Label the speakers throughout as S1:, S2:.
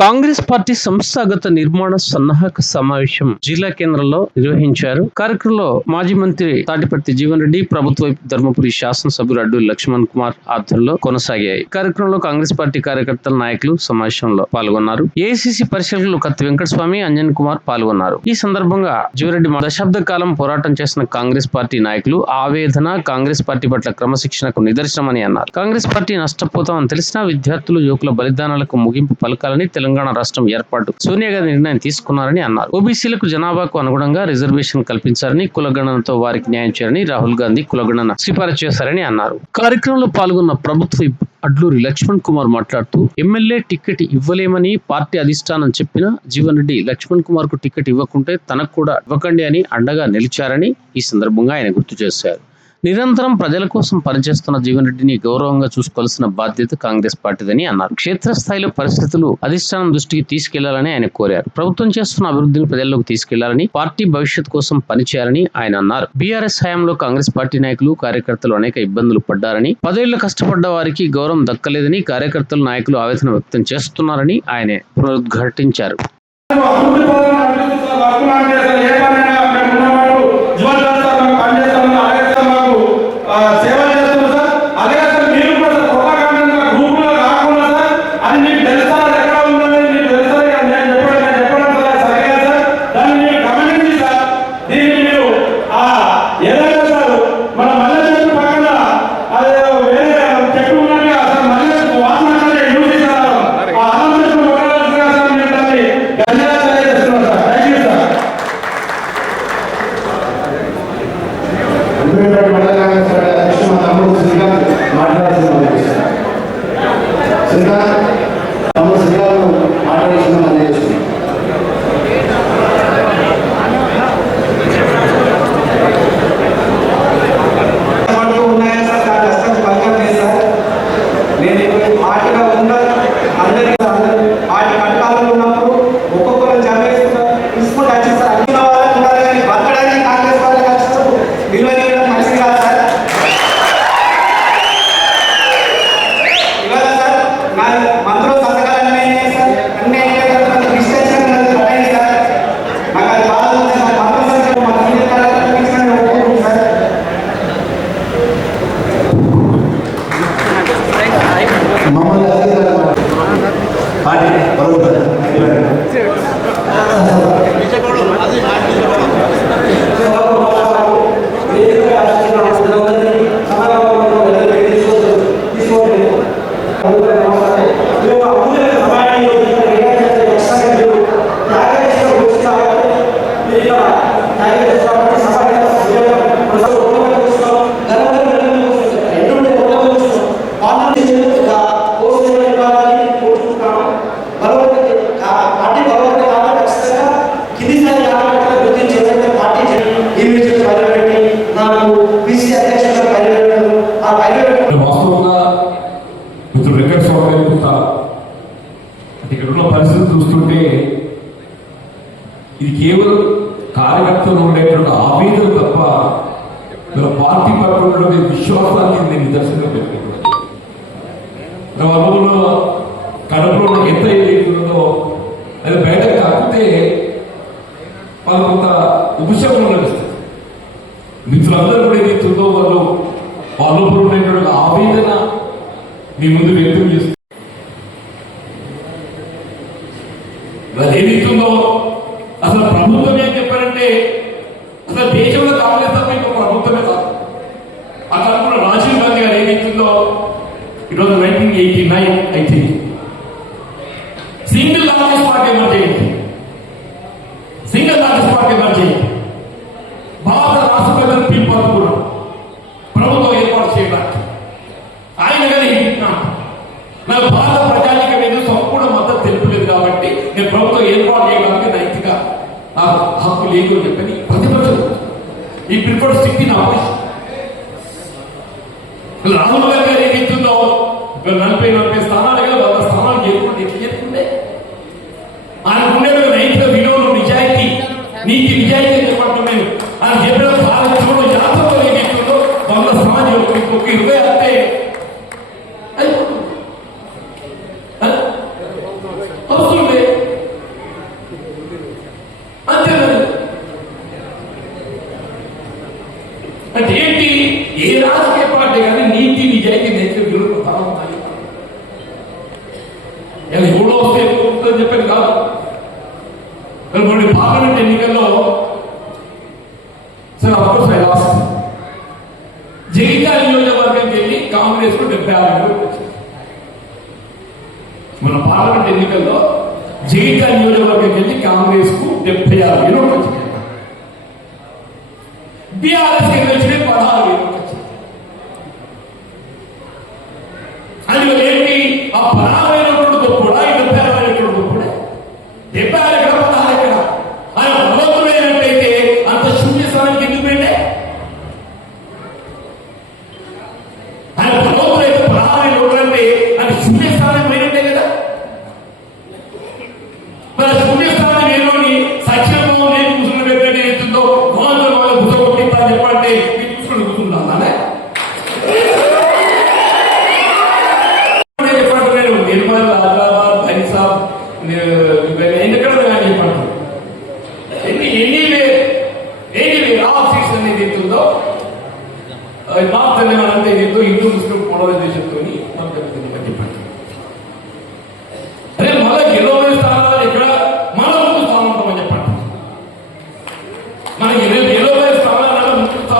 S1: Congress party సంస్థాగత నిర్మాణ సన్నాహక సమావేశం జిల్లా కేంద్రంలో నిర్వహించారు. కార్యక్రమంలో మాజీ మంత్రి తాటిపర్తి జీవన్ రెడ్డి ప్రభుత్వ ధర్మపురి శాసనసభ్యులు అడ్డు లక్ష్మణ్ కుమార్ ఆధ్వర్యంలో కొనసాగాయి. కార్యక్రమంలో కాంగ్రెస్ పార్టీ కార్యకర్తల నాయకులు సమావేశంలో పాల్గొన్నారు. ఏఐసిసి పరిశీలకులు కత్తి వెంకటస్వామి అంజన్ కుమార్ పాల్గొన్నారు. ఈ సందర్భంగా జీవరెడ్డి దశాబ్ద కాలం పోరాటం చేసిన కాంగ్రెస్ పార్టీ నాయకులు ఆవేదన కాంగ్రెస్ పార్టీ పట్ల క్రమశిక్షణకు నిదర్శనమని అన్నారు. కాంగ్రెస్ పార్టీ నష్టపోతామని తెలిసినా విద్యార్థులు యువకుల బలిదానాలకు ముగింపు పలకాలని తెలంగాణ రాష్ట్రం ఏర్పాటు సోనియా గాంధీ నిర్ణయం తీసుకున్నారని అన్నారు. ఓబీసీలకు జనాభాకు అనుగుణంగా రిజర్వేషన్ కల్పించారని కులగణనతో వారికి న్యాయం చేయాలని రాహుల్ గాంధీ కులగణన సిఫారసు చేశారని అన్నారు. కార్యక్రమంలో పాల్గొన్న ప్రభుత్వ అడ్లూరి లక్ష్మణ్ కుమార్ మాట్లాడుతూ ఎమ్మెల్యే టికెట్ ఇవ్వలేమని పార్టీ అధిష్టానం చెప్పిన జీవన్ రెడ్డి లక్ష్మణ్ కుమార్కు టికెట్ ఇవ్వకుంటే తనకు కూడా ఇవ్వకండి అని అండగా నిలిచారని ఈ సందర్భంగా ఆయన గుర్తు చేశారు. నిరంతరం ప్రజల కోసం పనిచేస్తున్న జీవన్ రెడ్డిని గౌరవంగా చూసుకోవాల్సిన బాధ్యత కాంగ్రెస్ పార్టీదని అన్నారు క్షేత్రస్థాయిలో పరిస్థితులు అధిష్టానం దృష్టికి తీసుకెళ్ళాలని ఆయన కోరారు ప్రభుత్వం చేస్తున్న అభివృద్ధిని ప్రజల్లోకి తీసుకెళ్ళాలని పార్టీ భవిష్యత్ కోసం పనిచేయాలని ఆయన అన్నారు బీఆర్ఎస్ హయాంలో కాంగ్రెస్ పార్టీ నాయకులు కార్యకర్తలు అనేక ఇబ్బందులు పడ్డారని పదేళ్ళు కష్టపడ్డ వారికి గౌరవం దక్కలేదని కార్యకర్తలు నాయకులు ఆవేదన వ్యక్తం చేస్తున్నారని ఆయన పునరుద్ఘాటించారు
S2: అభివృద్ధి పథకాలు అభివృద్ధి సార్ వర్క్ ప్లాన్ చేస్తారు ఏ పనైనా అక్కడ ఉన్నవాడు జీవన్ రాజ్ సార్ మాకు పని చేస్తామని అలాగే సార్ మాకు ఆ,
S3: కాకపోతే వాళ్ళకు కొంత ఉపశమనం లభిస్తుంది. మిత్రులందరూ కూడా ఇది ఏదైతుందో వాళ్ళు వాళ్ళు ఉన్నటువంటి ఆవేదన మీ ముందు వ్యక్తం చేస్తుంది. మరి ఏదైతుందో అసలు ప్రభుత్వం ఏం చెప్పారంటే అసలు దేశంలో కాంగ్రెస్ తప్ప ఇంకో ప్రభుత్వమే కాదు. అక్కడ కూడా రాజీవ్ గాంధీ గారు ఏదైతుందో it was nineteen eighty nine I think single Congress party emerge అయింది భారత పిలుపుకున్నాం ప్రభుత్వం ఏర్పాటు చేయడానికి. ఆయన కానీ నాకు భారత ప్రజానికి మీద సంపూర్ణ మద్దతు తెలుపలేదు కాబట్టి నేను ప్రభుత్వం ఏర్పాటు చేయడానికి నైతిక హక్కు లేదు అని చెప్పని ప్రతిపక్షం. ఈ ప్రిఫర్ స్థితి నా ఆపోజిషన్ చెప్పేది కాదు. మరి మొన్న పార్లమెంట్ ఎన్నికల్లో sir of course I last Jagtial నియోజకవర్గానికి వెళ్ళి కాంగ్రెస్కు డెబ్బై ఆరు వేలు మన పార్లమెంట్ ఎన్నికల్లో జగిత్యాల నియోజకవర్గానికి వెళ్ళి కాంగ్రెస్కు డెబ్బై ఆరు వేలు వచ్చింది బీఆర్ఎస్ వచ్చిన పదహారు వేలు వచ్చింది అందులో ఏంటి? ఆ పదహారైనటువంటి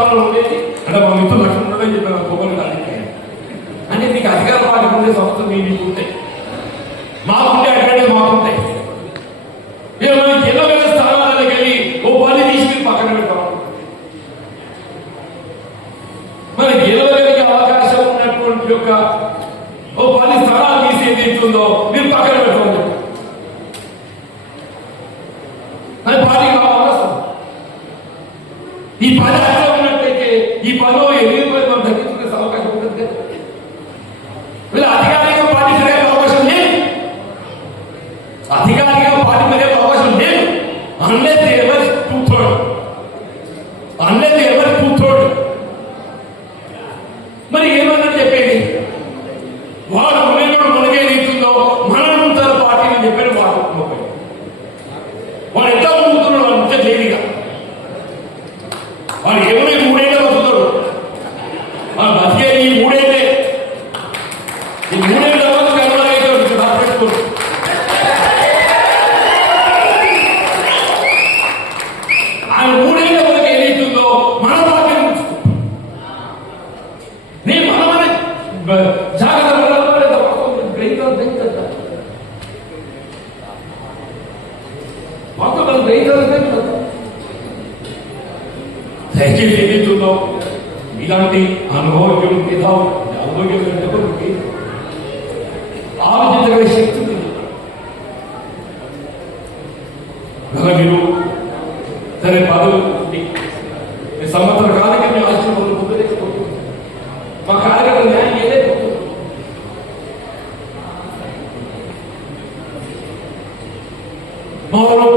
S3: స్థానాలు ముందు ఉండేది. అంటే మా మిత్రులు లక్ష్మణ్ ఉండదని చెప్పి నా గోపాల్ గారికి అంటే మీకు అధికార పార్టీ ఉండే సంస్థ మీ మీకు ఉంటాయి. మాకుంటే అక్కడే మాకుంటాయి మీరు మనకి ఇరవై స్థానాలకు వెళ్ళి ఓ పని తీసుకుని పక్కన పెడతాం. మరి గెలవడానికి అవకాశం ఉన్నటువంటి యొక్క ఓ పది స్థానాలు తీసి ఏది ఇస్తుందో మీరు పక్కన పెట్టండి అది పార్టీ కావాలి ఈ పది అక్కడ ఉన్నట్టయితే ఈ పదో ఎనిమిది మంది మనం తగ్గించుకునే అవకాశం ఉంటుంది కదా వీళ్ళు అధికారిక పార్టీ పెరిగే అవకాశం లేదు అధికారిక పార్టీ పెరిగే అవకాశం లేదు unless ever two third unless ever two third మరి ఏమన్నా చెప్పేది వాడు మునిగోడు మునిగే నీతుందో మనం ముంతారు పార్టీని చెప్పారు వాడు ముప్పై వాడు ఎట్లా ముందుతున్నాడు వాడు ముఖ్య తేలిగా వాడు ఎవరు ఈ మూడేళ్ళే వస్తున్నాడు వాడు బతికే ఈ మూడేళ్ళే ఈ మూడేళ్ళ తర్వాత కరోనా అయితే ఇక్కడ పెట్టుకోడు ఆయన మూడేళ్ళ వరకు ఏదైతుందో మన పార్టీని ఉంచుకుంటాం నేను మనమని జాగ్రత్త పడాలంటే తప్పకుండా బ్రెయిన్ బ్రెయిన్ కదా మొత్తం మన బ్రెయిన్ కదా దయచేసి ఏదైతుందో ఇలాంటి అనుభవం మేధావు అనుభవం ఎంతవరకు ఆలోచించగల శక్తి మీరు సరే పదవి సంవత్సర కాలకి మీ ఆశ్రమంలో కుదరేసిపోతుంది మా కార్యక్రమం న్యాయం చేయలేకపోతుంది మౌనం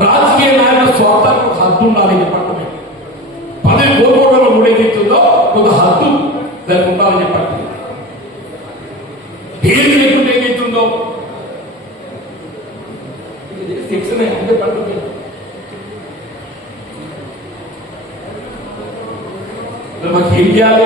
S3: రాజకీయ నాయకుల స్వార్థానికి ఒక హద్దు ఉండాలి చెప్పండి పదవి కోరుకోవడంలో కూడా ఏదైతుందో ఒక హద్దు దానికి ఉండాలని చెప్పండి. ఏది లేకుండా ఏదైతుందో? శిక్షణ అంటే పట్టుకుంది మాకు ఏం చేయాలి?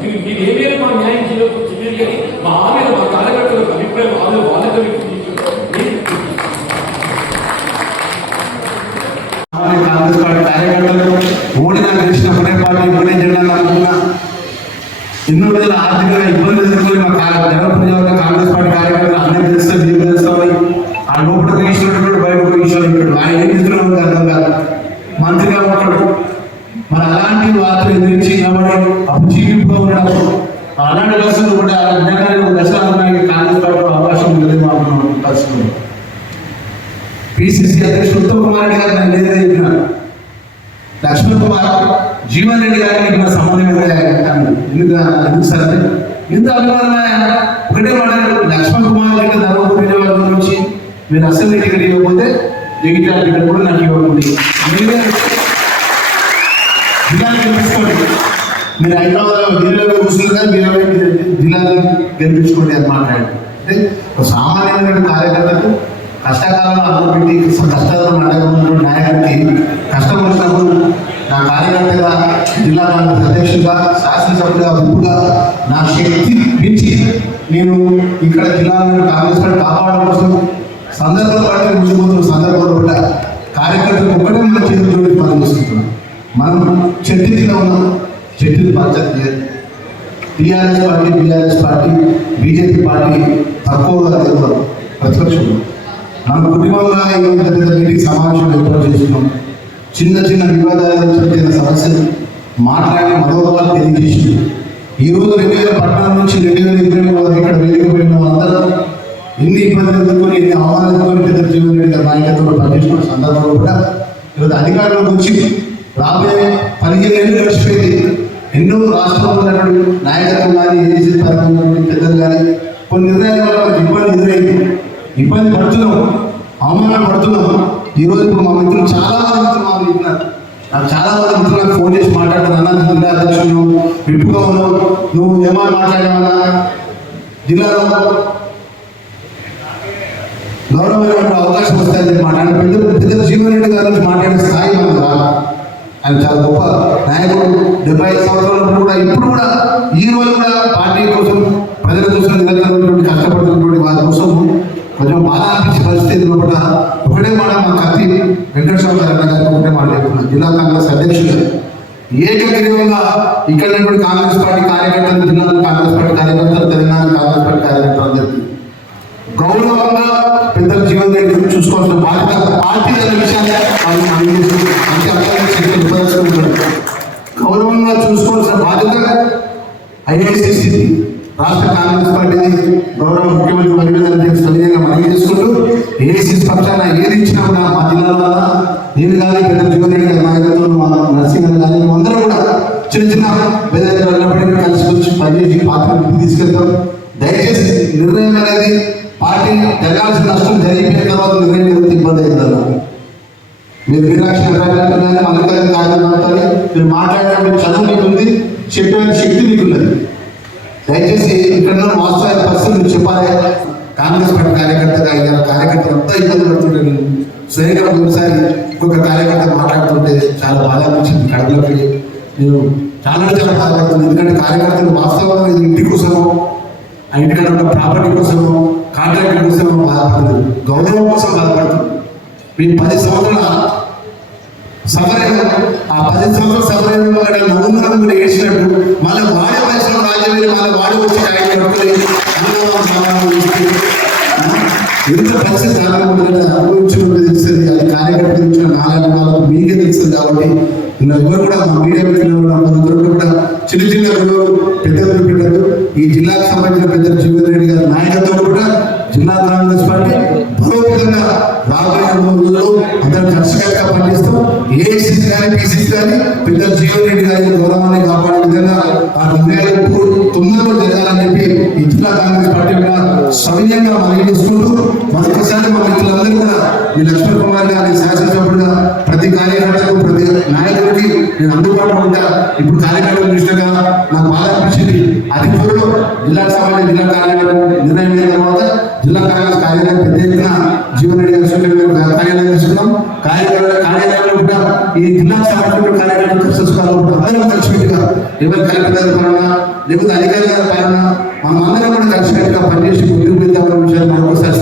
S3: మీరు మీరు మా న్యాయం చేయవచ్చు మీరు మా ఆమె మా కార్యకర్తలకు అభిప్రాయం వాళ్ళు
S4: వాళ్ళకి పిసిసి అధ్యక్షుడు ఉత్తమ్ కుమార్ రెడ్డి గారు నేను ఏదైతే చెప్పినాను లక్ష్మణ్ కుమార్ జీవన్ రెడ్డి గారికి మన సంబంధం ఏంటంటే ఎందుకు ఎందుకు సార్ అంటే ఇంత అభిమానమైన ఒకటే మాట లక్ష్మణ్ కుమార్ రెడ్డి ధర్మపురి నియోజకవర్గం నుంచి మీరు అసెంబ్లీ టికెట్ ఇవ్వకపోతే జగిత్యాల టికెట్ కూడా నాకు ఇవ్వకండి. మీరే జిల్లాని గెలిపించుకోండి మీరు హైదరాబాద్ జిల్లాలో కూర్చున్నారు కానీ మీరు జిల్లాని గెలిపించుకోండి అని మాట్లాడండి అంటే ఒక సామాన్యమైన కార్యకర్తకు కష్టకాలంలో అన్నం కష్టాలను అడగనున్న నాయకుడికి కష్టం నా కార్యకర్తగా జిల్లా కాంగ్రెస్ అధ్యక్షుడిగా శాసనసభ్యుడిగా విప్పుగా నా శక్తి మించి నేను ఇక్కడ జిల్లాలో కాంగ్రెస్ పార్టీ కాపాడడం కోసం సందర్భాలు బట్టి ముందుకు సందర్భంలో కూడా కార్యకర్తలు ఒక్కటే మన చేతులు జోడి పని మనం చెట్టు ఉన్నాం. చెట్టుని పంచాయతీ చేయాలి TRS party BRS party BJP party తక్కువగా లేదు ప్రతిపక్షంలో మన కుటుంబంలో ఈ పెద్ద మీటింగ్ సమావేశం ఏర్పాటు చేస్తున్నాం చిన్న చిన్న వివాదాలు చిన్న సమస్యలు మాట్లాడిన మనోభావాలు తెలియజేసి ఈరోజు రెండు వేల పట్టణం నుంచి రెండు వేల ఇరవై మూడు వరకు ఇక్కడ వేదిక పోయిన వాళ్ళందరూ ఎన్ని ఇబ్బందులు ఎదుర్కొని ఎన్ని అవమానాలు ఎదుర్కొని పెద్ద జీవన రెడ్డి గారి నాయకత్వంలో పనిచేసుకున్న సందర్భంలో కూడా ఈరోజు అధికారంలోకి వచ్చి రాబోయే పదిహేను ఏళ్ళు గడిచిపోయింది. ఎన్నో రాష్ట్రంలో నాయకత్వం కానీ ఏజెన్సీ తరఫున పెద్దలు కానీ కొన్ని నిర్ణయాల వల్ల ఇబ్బంది ఎదురైంది. ఇబ్బంది పడుతున్నాం అవమానం పడుతున్నాం. ఈరోజు ఇప్పుడు మా మిత్రులు చాలా మంది మిత్రులు మాకు చెప్పినారు నాకు చాలా మంది మిత్రులు నాకు ఫోన్ చేసి మాట్లాడారు అన్న జిల్లా అధ్యక్షుడు విప్పుగా ఉన్నావు నువ్వు ఏమో మాట్లాడావన్నా జిల్లాలో గౌరవమైన అవకాశం వస్తుంది మాట్లాడే పెద్ద పెద్ద జీవన్ రెడ్డి గారు మాట్లాడే స్థాయి మనకు రాలా ఆయన చాలా గొప్ప నాయకుడు. డెబ్బై ఐదు సంవత్సరాలు కూడా ఇప్పుడు కూడా ఈ రోజు కూడా పార్టీ కోసం ప్రజల కోసం నిలబడినటువంటి కష్టపడుతున్నటువంటి వారి కోసం కొంచెం బాధ అనిపించే పరిస్థితి లోపల ఒకటే మాట మా కత్తి వెంకటేశ్వర గారు గారికి ఒకటే మాట చెప్తున్నాను జిల్లా కాంగ్రెస్ అధ్యక్షుడు. ఏకగ్రీవంగా ఇక్కడ ఉన్నటువంటి కాంగ్రెస్ పార్టీ కార్యకర్తలు జిల్లా కాంగ్రెస్ పార్టీ కార్యకర్తలు తెలంగాణ కాంగ్రెస్ పార్టీ కార్యకర్తలు అందరికీ గౌరవంగా పెద్దల జీవన రెడ్డి చూసుకోవాల్సిన బాధ్యత పార్టీ అనే విషయాన్ని గౌరవంగా చూసుకోవాల్సిన బాధ్యత ఐఐసిసి రాష్ట్ర కాంగ్రెస్ పార్టీ గౌరవ ముఖ్యమంత్రి పరిమితం చేసి సవినయంగా మనం చేసుకుంటూ ఏసీ పక్షాన ఏది ఇచ్చినా కూడా మా జిల్లాలో నేను కానీ పెద్ద జీవనరెడ్డి గారి నాయకత్వంలో మా నరసింహ కానీ అందరూ కూడా చిన్న చిన్న పెద్ద ఉన్నప్పటికీ కలిసి వచ్చి పనిచేసి పాత్ర తీసుకెళ్తాం. దయచేసి నిర్ణయం అనేది పార్టీ జరగాల్సిన నష్టం జరిగిపోయిన తర్వాత నిర్ణయం జరిగితే ఇబ్బంది అవుతుంది మీరు మీనాక్షి నగరాలు మల్లికార్జున కార్యక్రమాలు మీరు మాట్లాడేటువంటి చదువు మీకు ఉంది చెప్పే శక్తి మీకున్నది దయచేసి ఇక్కడ ఉన్న వాస్తవ పరిస్థితులు చెప్పాలి. కాంగ్రెస్ పార్టీ కార్యకర్తగా అయ్యారు. కార్యకర్తలు అంతా ఇబ్బంది పడుతుంటే నేను స్వయంగా ఒకసారి ఇంకొక కార్యకర్త మాట్లాడుతుంటే చాలా బాధ అనిపించింది కడుపులోకి. నేను చాలా అంటే చాలా బాధపడుతుంది ఎందుకంటే కార్యకర్తలు వాస్తవంగా ఇది ఇంటి కోసము ఆ ఇంటికాడ ఉన్న ప్రాపర్టీ కోసము కాంట్రాక్ట్ కోసము బాధపడుతుంది గౌరవం కోసం బాధపడుతుంది మేము పది సంవత్సరాల సమరయం ఆ పది సంవత్సరాల సమరయం అక్కడ నవ్వున్నారు ఏడ్చినట్టు మళ్ళీ వాడే వయసులో రాజ్యం వాడు వచ్చి కాయ పట్టుకొని ఎంత పరిస్థితి జరగకుండా తెలుస్తుంది. అది కార్యకర్తలు ఇచ్చిన నాలుగు నాలుగు మీకే తెలుస్తుంది కాబట్టి ఎవరు కూడా మా మీడియా మిత్రులు కూడా అందరూ కూడా చిన్న చిన్న పిల్లలు పెద్దలు పెట్టారు ఈ జిల్లాకు సంబంధించిన పెద్ద జీవన్ రెడ్డి గారి నాయకత్వం కూడా జిల్లా కాంగ్రెస్ పార్టీ బలోపేతంగా రాబోయే రోజుల్లో అందరం కలిసికట్టుగా పనిచేస్తాం. ఏఐసిసి కానీ పిసిసి కానీ పెద్ద జీవన్ రెడ్డి గారి గౌరవాన్ని కాపాడే విధంగా కూడా సవినయంగా మనం చేసుకుంటూ మరొకసారి మా మిత్రులందరూ కూడా మీ లక్ష్మీ కుమార్ గారి శాసనసభ్యుడుగా ప్రతి కార్యకర్తకు ప్రతి నాయకుడికి నేను అందుబాటులో ఉంటా. ఇప్పుడు కార్యకర్తల దృష్టిగా నాకు బాధ అనిపించింది. అది త్వరలో జిల్లా సభలో జిల్లా కార్యాలయం నిర్ణయం అయిన తర్వాత జిల్లా కాంగ్రెస్ కార్యాలయం పెద్ద ఎత్తున జీవన్ రెడ్డి గారి కార్యాలయం తీసుకున్నాం. కార్యాలయం కార్యాలయంలో కూడా ఈ జిల్లా సంబంధించిన కార్యకర్తలు చేసుకోవాలి అందరం కలిసికట్టుగా ఎవరు కలెక్టర్ గారి పాలన లేకపోతే అధికారి గారి పరంగా మనం అందరం కూడా కలిసికట్టుగా పనిచేసి ముందుకు వెళ్తామన్న విషయాన్ని మరొకసారి